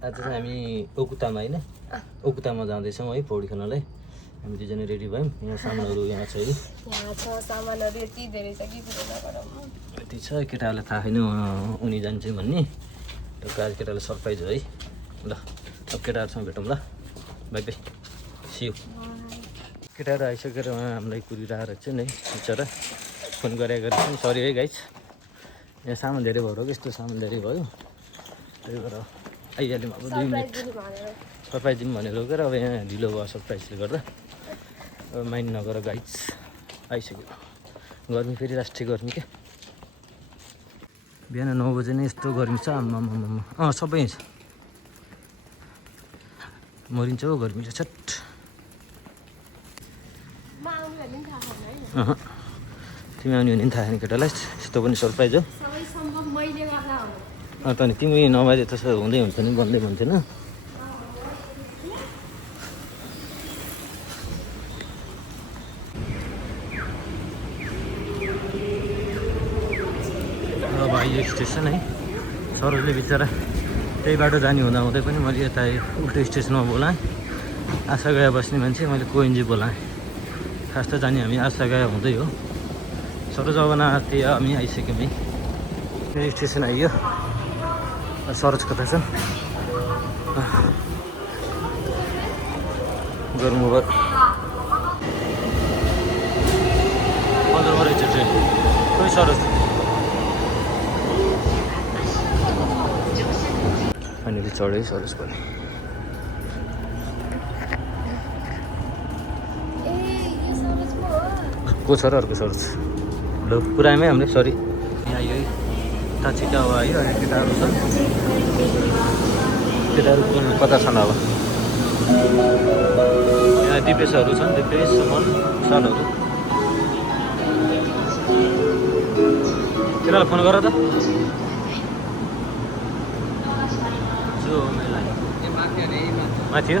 आज चाहिँ हामी ओकुतामा होइन ओकुतामा जाँदैछौँ है पौडी खेल्नलाई। हामी दुईजना रेडी भयौँ। यहाँ सामानहरू यहाँ छ है, यहाँ छ सामानहरू यति धेरै छ कि पुरो नगरौँ। यति छ। केटाहरूलाई थाहा छैन उनी जान्छ भन्ने। आज केटालाई सरप्राइज हो है। ल अब केटाहरूसँग भेटौँ ल। By by, see you. केटाहरू आइसकेर हामीलाई कुरिरहेको छ नि बिचरा। फोन गरेको रहेछ। सरी है गाइस, यहाँ सामान धेरै भयो कि यस्तो सामान धेरै भयो, त्यही भएर आइहाल्यौँ। अब 2 मिनट सरप्राइज दिउँ भनेर रोकेर अब यहाँ ढिलो भयो सरप्राइजले गर्दा। अब माइन्ड नगर गाइस, आइसक्यो। गर्मी फेरि राष्ट्रिय गर्मी क्या। बिहान 9 बजे नै यस्तो गर्मी छ। आम्मामामा सबै छ, मरिन्छ हो गर्मीले छट। तिमी आउने भने थाहा छैन केटालाई, यस्तो पनि सरप्राइज हो। त नि तिमी नभए त्यसो हुँदै हुन्थेन, बन्दै हुन्थेन। अब आइयो स्टेसन है। सरोजले बिचरा त्यही बाटो जाने हुँदा हुँदै पनि मैले यता उल्टो स्टेसनमा बोलाएँ। आशा गया बस्ने मान्छे मैले कोएनजी बोलाएँ। खास त जाने हामी आशा गया हुँदै हो। सरोज अब नाते हामी आइसक्यौँ है। स्टेसन आइयो। सरोज कता छन् गर्नु भयो। 15 रहेछ ट्रेन। खोइ सरोज फाइनली चढ्यो सरोज पनि। को छ र अर्को सरोज? ल पुरामै हामीले सरी यहाँ आयो है। यता छिटो अब आयो। अनि केटाहरू छन्, केटाहरू कता छन् अब? यहाँ दिपेशहरू छन्, दिपेश सुमन सालहरू। केटालाई फोन गर त। माथि हो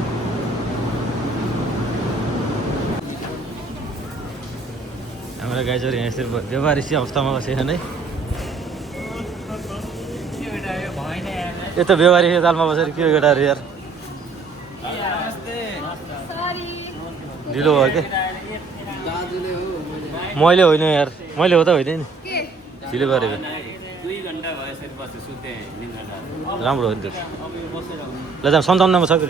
हाम्रो गाइजहरू यहाँ यसरी व्यवहारिसी अवस्थामा बसेको नै। यस्तो व्यवहारिक तालमा बसेर के हो केटाहरू यार? ढिलो भयो कि? मैले होइन यार, मैले हो त होइन नि, ढिलो गरेको। राम्रो हो नि त्यो। ल जाऊँ, 57 नम्बर छ कि?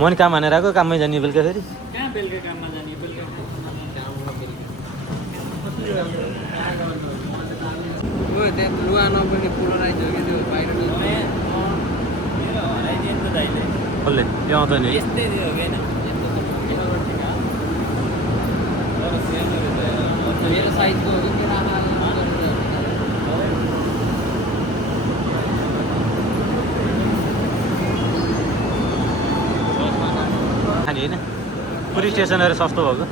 म नि काम हानेर आएको, काममै जाने बेलुका फेरि। कसले त्यो आउँदैन नि? खाने होइन पुरी स्टेसनहरू सस्तो भएको।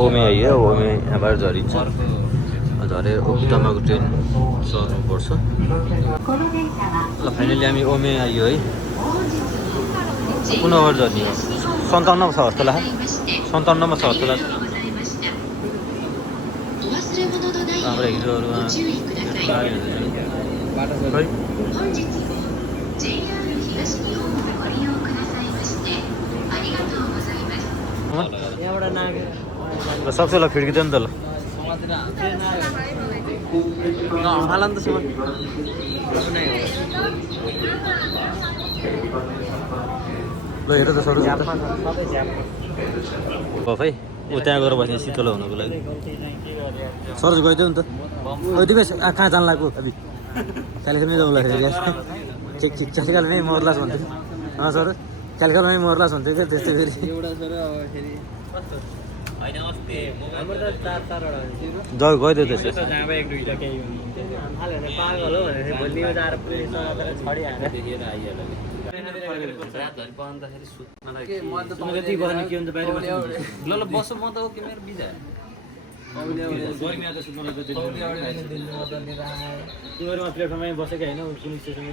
ओमे आइयो। ओमे यहाँबाट झरिन्छ। झरेर ओकुतामाको ट्रेन चढ्नुपर्छ। ल फाइनली हामी ओमे आइयो है। कुन ओभर झर्ने हो? 57 छ जस्तो लाग्छ। 57 छ जस्तो लाग्छ। हाम्रो हिरोहरू सक्छ ल, खिड्की त नि त ल। ल हेर त सरोज है, ऊ त्यहाँ गएर बस्ने शीतल हुनुको लागि। सरोज गइदियो नि त। दिपेश कहाँ जानु लाग्यो? अभि क्यालिफोर्निया जाउँला फेरि। ठिक ठिक क्यालिफोर्निया नै मर्लास भन्थ्यो। सरोज क्यालिफोर्निया नै मर्लास भन्थ्यो क्या त्यस्तै फेरि। हाम्रो त 4-4 वटा जाऊ गइदियो त्यसो जहाँ एक दुईटा केही हाल्यो भने पागल हो भनेर भोलि यो जाएर पुलिस समातेर छडी हालेर देखेर आइहाल्यो जति गर्ने के हुन्छ बाहिर ल ल बस्छु म त ओके मेरो बिजा गर्मीमा त सुत्नु त तिमीहरू प्लेटफर्ममै बसेको होइन पुलिस स्टेसनमा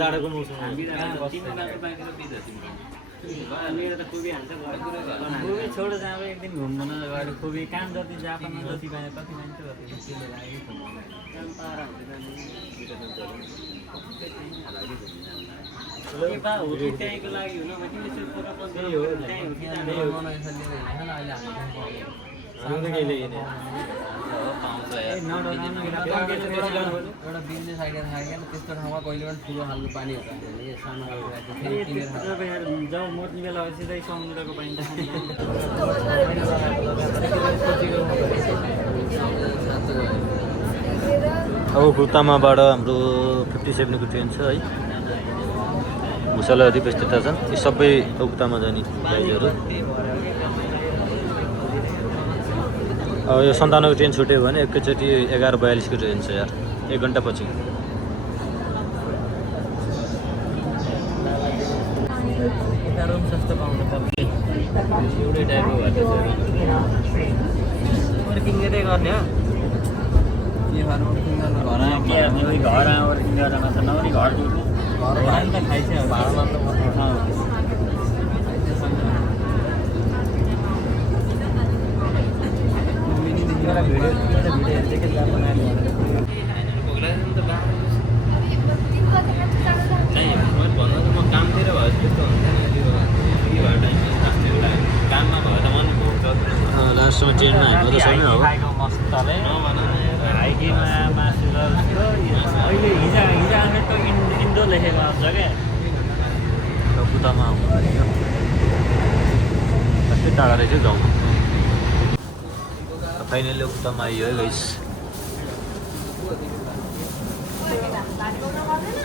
जाडोको मौसम मेरो त खुबी हान्छ खुबी छोड जहाँ एक दिन घुम्न गएर खुबी काम जति जापानमा जति पाए कति मान्छे त्यसले लाग्यो त्यहीँको लागि हुन एउटा बिजनेस आइडिया थाहा क्या त्यस्तो ठाउँमा कहिले पनि ठुलो खालको पानी जाउँ मोर्ने बेला सिधै समुद्रको पानी अब कुर्तामाबाट हाम्रो 57को ट्रेन छ है भुसाला अधिवेश त्यता छन् यी सबै उक्तामा जाने गाडीहरू अब यो 97को ट्रेन छुट्यो भने एकैचोटि 11:42को ट्रेन छ यार 1 घन्टा पछि सस्तो पाउनु पर्छ एउटै टाइपको वर्किङ गर्दै गर्ने हो घर वर्किङ गरेर मात्र नभने घर जोड्नु त खाइछ भाडामा त कामतिर भयो त्यस्तो काममा भयो त मन लास्टमा ट्रेनमा हाम्रो त छैन अब मस्तले हाइकीमा मासु अहिले हिजो आएर त इन्डो लेखेको आउँछ क्या कुतामा आउनु कस्तै टाढा रहेछ गाउँ फाइनली कुतामा आइयो है गाइस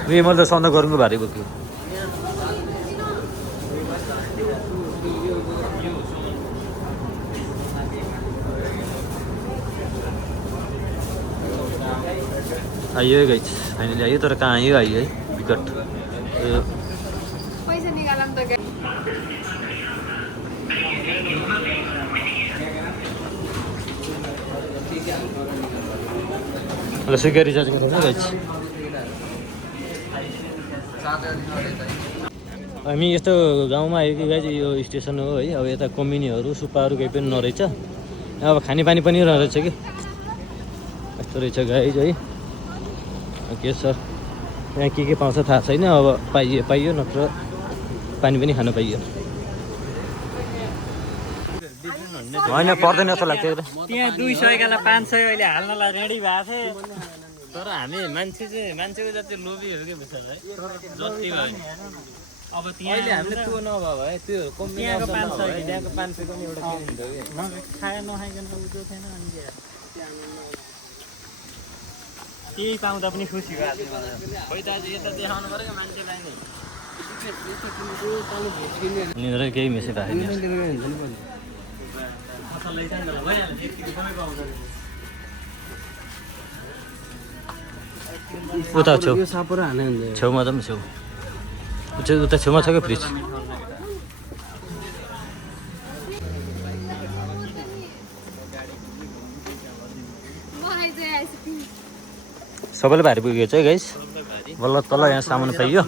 मैले त सन्दा गरौँको भारी बोक्यो आइयो है गाइस फाइनली आइयो तर कहाँ आइयो है विकट पैसा निकालम त ल स्विगी रिचार्ज गरेर गाइस हामी यस्तो गाउँमा आयो कि गाइस यो स्टेसन हो है अब यता कम्युनीहरू सुप्पाहरू केही पनि नरहेछ अब खानेपानी पनि रहेछ कि यस्तो रहेछ गाइस है के छ यहाँ के पाउँछ थाहा छैन अब पाइयो नत्र पानी पनि खानु पाइयो होइन पर्दैन जस्तो लाग्छ त्यहाँ 200 500 अहिले हाल्नलाई रेडी भएको थियो तर हामी मान्छेको जति लोभीहरू के भन्छ है जति भयो अब त्यहाँ अहिले हामीले त्यो नभए भए त्यो त्यहाँको 500 त्यहाँको 500 पनि एउटा किनिन्छ कि खाए नखाइकन उजो थिएन अनि त्यही पाउँदा पनि खुसी भएको खोइ त यता देखाउनु पऱ्यो मान्छेलाई नै निन्द्रा केही मेसेज आएन उता छेउ छेउमा त पनि छेउ उता छेउमा छ क्या फ्रिज सबैले भारी पुगेको छ है गाइस बल्ल तल यहाँ सामान पाइयो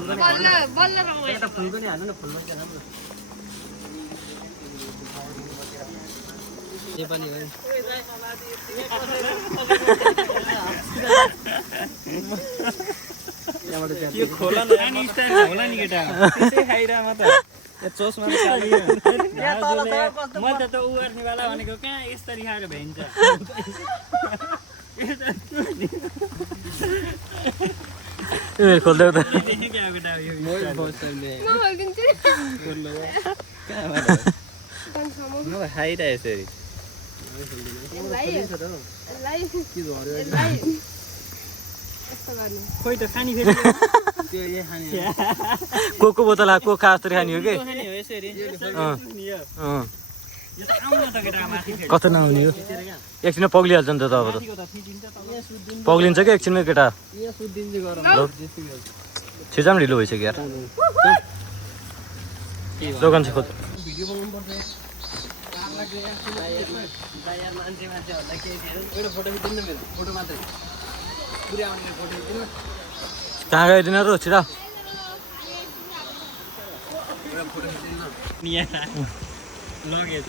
यो खोला नि होला नि केटा त्यसै खाइरामा त चोसमा म त उ गर्नेवाला भनेको कहाँ यसरी खाएको भइन्छ खोल्दै खाइरह यसरी खोइ त खानी फेरि त्यो यो खाने कोकको बोतल कोक खा जस्तो खाने हो कि खाने हो यसरी कस्तो नहुने हो एकछिनमा पग्लिहाल्छ नि त अब त पग्लिन्छ कि एकछिनमै केटा यो सुदिन्छ गरम छिजाम ढिलो भइसक्यो यार दोकान चाहिँ खोज भिडियो बनाउनु पर्छ मान्छे भन्दा केही थिएन एउटा फोटो खिच्नु न मेरो फोटो मात्रै पुरै आउने फोटो खिच्नु कहाँ गइदिन र छिरा एउटा फोटो खिच्नु न लगेज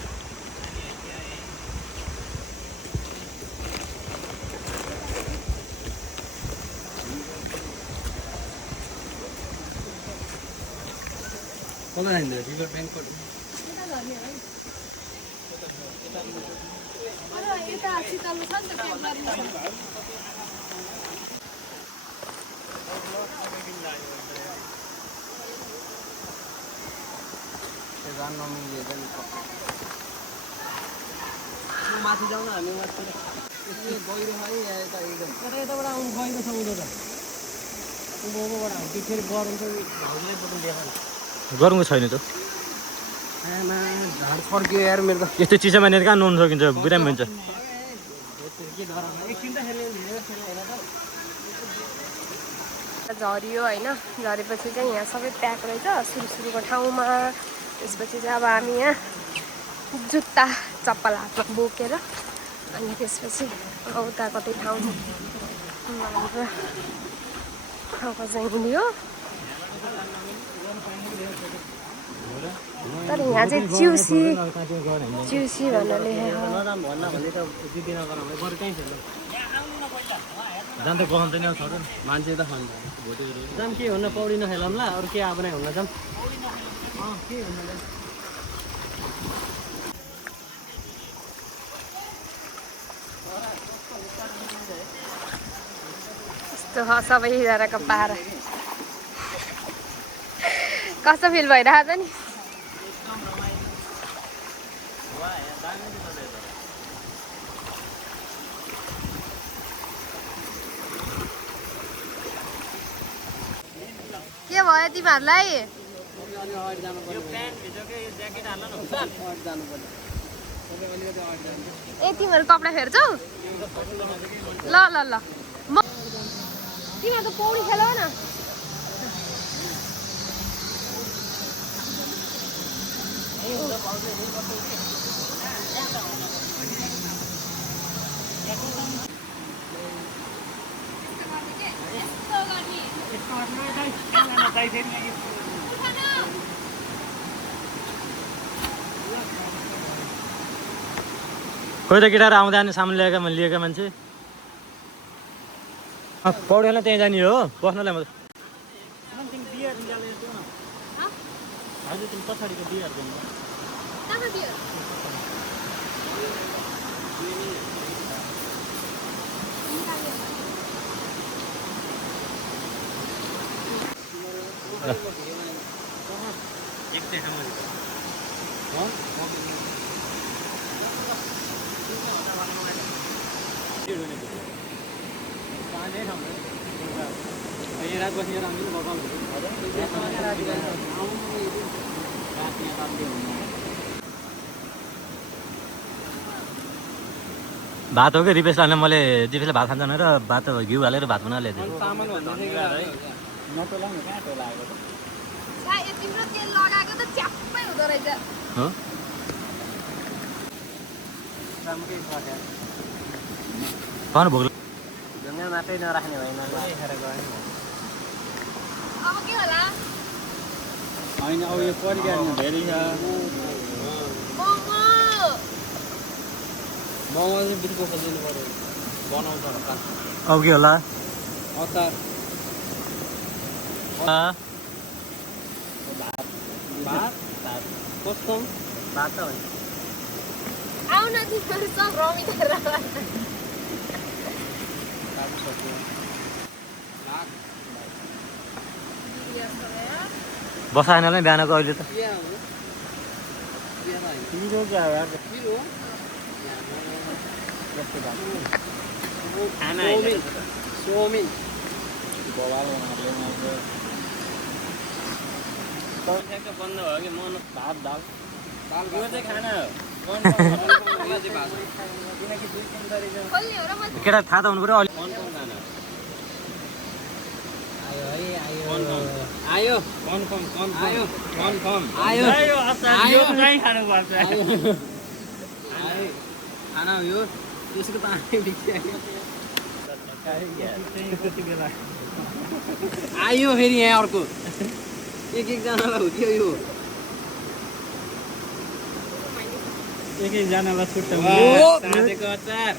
कसलाई खाइन्छ रिभर ब्याङ्क फोटो माथि जाउँ न हामी माथि गहिरो है यता एकदम यताबाट आउनु गहिरो छ उनीहरू उँभोबाट आउनु त्यो फेरि गरम चाहिँ भाउजूले बोतल देखा गरौँको छैन त आमा झाड फर्कियो यार मेरो त यस्तो चिसो मानेर कहाँ नुहाउनु सकिन्छ बिरामी हुन्छ झरियो होइन झरेपछि चाहिँ यहाँ सबै प्याक रहेछ सुरुको ठाउँमा त्यसपछि चाहिँ अब हामी यहाँ जुत्ता चप्पल हातमा बोकेर अनि त्यसपछि उता कतै ठाउँ ठाउँको चाहिँ हिँड्यो तर यहाँ चाहिँ चिउसी भनेर लेखेको जान्छ गहन्छ मान्छे त खान्छ जाम के हुन्न पौडी नखेलाउँला अरू के अब नै हुन्न जाम यस्तो छ सबैजनाको पारा कस्तो फिल भइरहेको छ नि के भयो तिमीहरूलाई ए तिमीहरू कपडा फेर्छौ ल ल ल म तिमीहरू त पौडी खेलौ न कोही त केटाहरू आउँदा सामान लिएका मान्छे पौडी खेल्न त्यहीँ जाने हो बस्नलाई म हजुर तिमी पछाडिको बिहार भात हो कि रिपेस लाने मैले रिपेसले भात खान्छ भनेर भात घिउ हालेर भात बनाएर ल्याइदिएँ तिम्रो तेल लगाएको त च्याप्पै हुँदो रहेछ हो कहाँ भोग ढुङ्गा मात्रै नराख्ने भएन अब के होला होइन अब यो परिकार धेरै छ मोमो मोमो चाहिँ बिर्को खोजिदिनु पऱ्यो बनाउँछ होला अब के होला अचार भात कस्तो भात त होइन आउ न तिमीहरू सब रमितेर बसाएन नै बिहानको अहिले त पिरो क्या खाना सोमिन ठ्याक्क बन्द भयो कि मन भात दाल यो चाहिँ खाना हो यो चाहिँ भात किनकि 2-3 तरिका केटा थाहा त हुनु पऱ्यो अहिले कौन खाना आयो कन्फर्म आयो यो अचार यो नै खानु पर्छ खाना हो यो त्यसको त आयो आयो फेरि यहाँ अर्को एक-एकजनालाई हो कि यो एकजनालाई छुट्टा साँझको अचार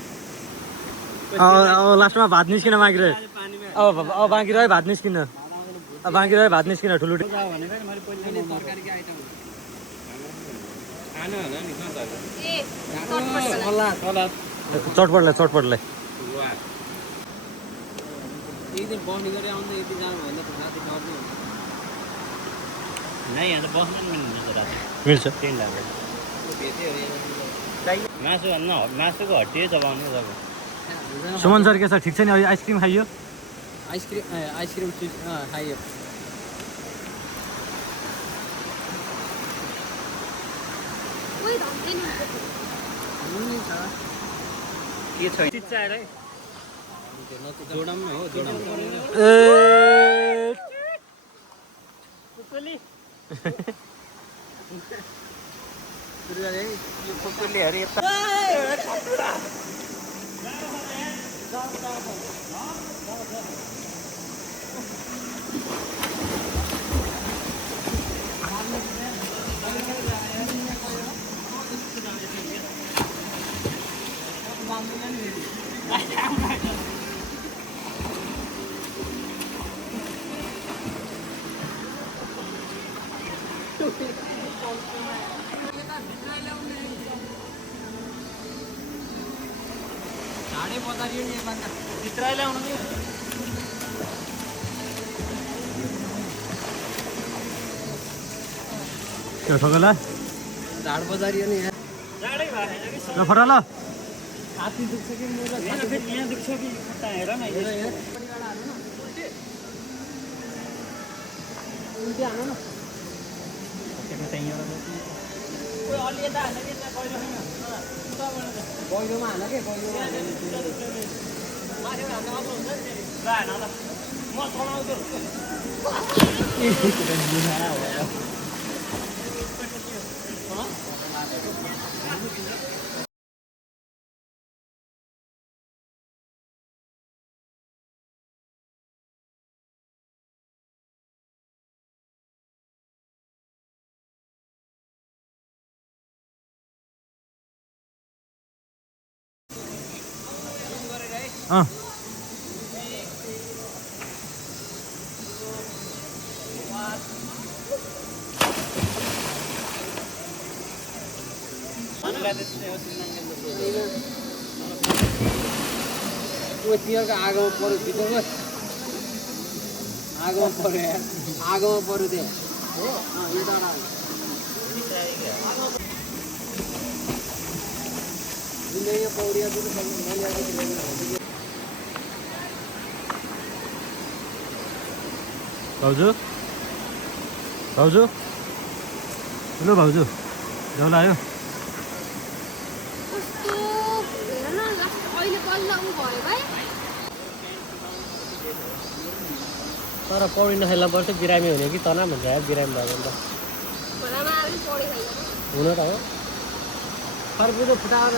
लास्टमा भात निस्किन बाँकी रह्यो अब बाँकी रह्यो भात निस्किन बाँकी रह्यो भात निस्किन ठुलो तरकारीको आइटम खानु होला नि चटपटलाई एक दिन बस्ने गरी आउँदा यति जानु भएन त राति डर्ने नै यहाँ त बस्नु पनि मिल्छ राति मिल्छ ट्रेन लाग्छ मासु भन्न मासुको हड्डी चबाउनु जब सुमन सर के छ ठिक छ नि अहिले आइसक्रिम खाइयो आइसक्रिम खाइयो के छैन चिच्चाएर है जोडाउनु हो जोडाउनु कुकुली कुकुरले यता झाडे पतारियो नि यता भित्र ल्याउनु नि त्यो ठोकला झाड बजारियो नि यहाँ जाडै भएको छ कि ल फटा ल छाती दुख्छ कि मेरो यहाँ दुख्छ कि खुट्टा हेर न उल्टी हान न गहिरोमा हान के म चलाउँछु तिहारको आगोमा पऱ्यो भित्रको आगोमा पऱ्यो यार आगोमा पऱ्यो त्यहाँ हो यो डाँडा जिन्दगी पौडिया भाउजू भाउजू ठुलो भाउजू झोला आयो तर पौडी नखेल्न पर्छ बिरामी हुने कि तना भन्छ यार बिरामी भयो भने त हुन त हो फर्किँदो फुटाएर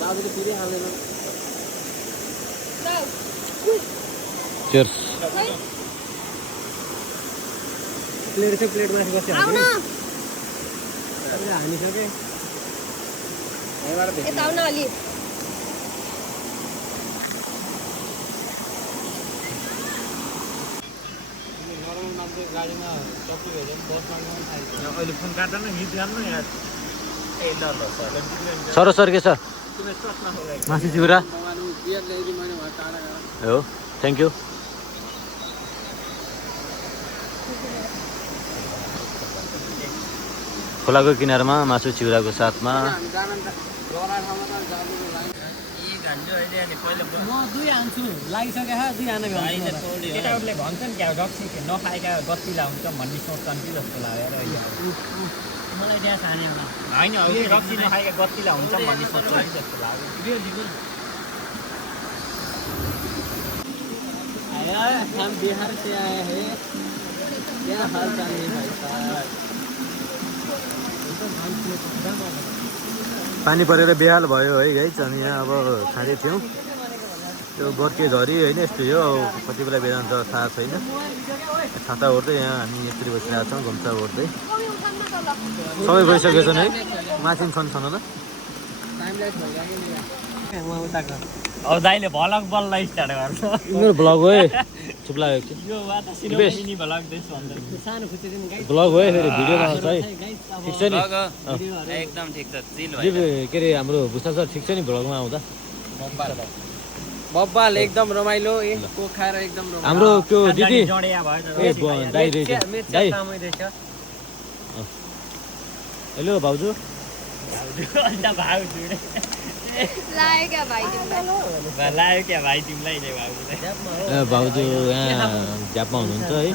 दाजुले फेरि हाल्दैन चेयर्स प्लेट चाहिँ प्लेट माथि बस्यो हानिसक्यो यता आउन अलि गाडीमा टप्पी भयो भने बसमा अहिले फोन काट्दैन गीत गान्नु यहाँ ए ल ल सर सर के छ मासु चिउरा बियर ल्याइदिएँ मैले उहाँ टाढा गएर। हो थ्याङ्क यू खोलाको किनारमा मासु चिउराको साथमा हामी जान त गरा ठाउँमा त जानु लाग्यो। म 2 हान्छु लागिसके 2 हाने केटाहरूले भन्छन् क्या रक्सी नखाएका गतिला हुन्छ भन्ने सोच्छन् कि जस्तो लाग्यो मलाई त्यहाँ छाने होइन रक्सी नखाएका गतिला हुन्छ भन्ने सोच्छन् कि जस्तो लाग्यो हम बिहार से आए हैं क्या हाल चाल है भाई साहब। पानी परेर बेहाल भयो है गाइस अनि यहाँ अब खाँदै थियौँ त्यो गोर्खे घरि होइन यस्तो हो अब कति बेला बेलान्छ थाहा छैन छाता ओर्दै यहाँ हामी यसरी बसिरहेको छौँ घुम्चा ओर्दै सबै गइसकेको छन् है माथि पनि छन् होला अब दाइले भलक बल्ल स्टार्ट गर्छ मेरो ब्लग हो है चुप लाग्यो यो वा त सिनेमा भलक देश भन्दै सानो खुट्टी गाइस ब्लग हो है फेरि भिडियोमा आउँछ है ठिक छ नि एकदम ठिक छ चिल के अरे हाम्रो भुषा सर ठिक छ नि भ्लगमा आउँदा बब्बाल एकदम रमाइलो कोक खाएर एकदम रमाइलो। हाम्रो त्यो दिदी जडिया भयो ए दाइ रहेछ दाइ हेलो भाउजू लाग्यो क्या भाइ तिमीलाई लाग्यो क्या भाइ तिमीलाई नै भाउजूलाई ए भाउजू यहाँ झ्यापमा हुनुहुन्छ है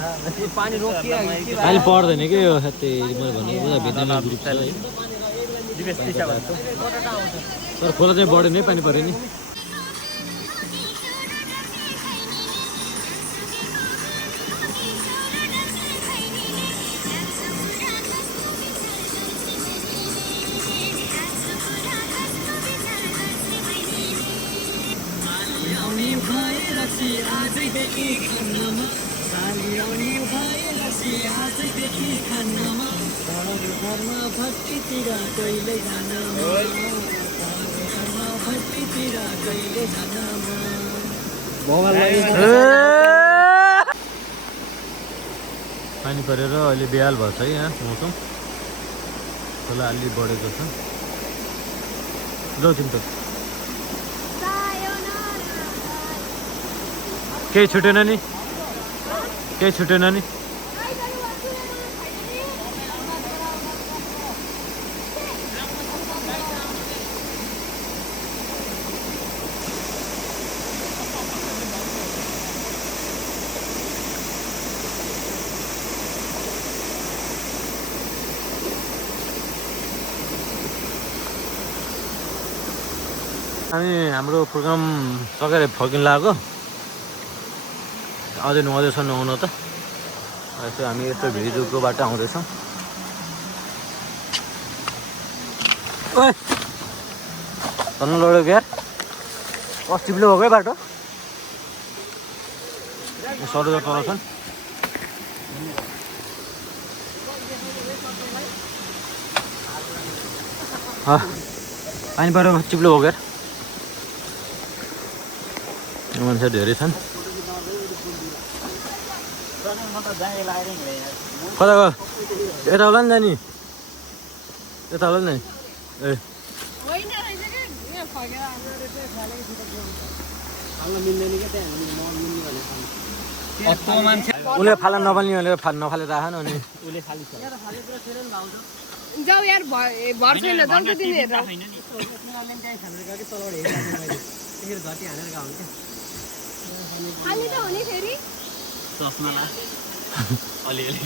पानी रोकियो पानी पर्दैन कि यो साथै मैले भनेको उता भित्तामा ग्रुप छ है तर खोला चाहिँ बढ्यो नि पानी पऱ्यो नि पानी परेर अहिले बेहाल भएको छ है यहाँ मौसम खोला अलि बढेको छ जाउँ तिमी त केही छुटेन नि केही छुटेन नि हामी हाम्रो प्रोग्राम सकेर फर्किन लाग्यो अझै नुहाउँदैछ नुहाउनु त यसो हामी यस्तो भिडियोको बाटो आउँदैछौँ ओए तन्नु लड्यो क्या अस्टिपले भएको बाटो सरोज तल छन् पानी परेर चिप्लो हो क्या मान्छे धेरै छन् कता गयो यता होला नि जाने यता होला नि ए उसले फाला नफाल्ने भनेर नफालेर राख न अनि जाऊ यार भर छैन जाऊ त तिमीहरू खाली त हो नि फेरि चस्मा अलिअलि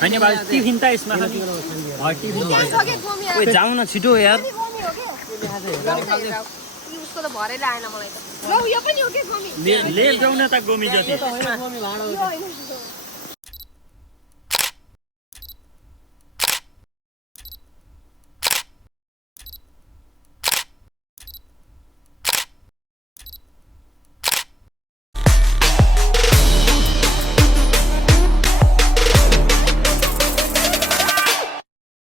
होइन भाइ टिफिन त यसमा जाउँ न छिटो यार उसको त भरै आएन मलाई त ल यो पनि हो के गोमी ले जाउँ न त गोमी जति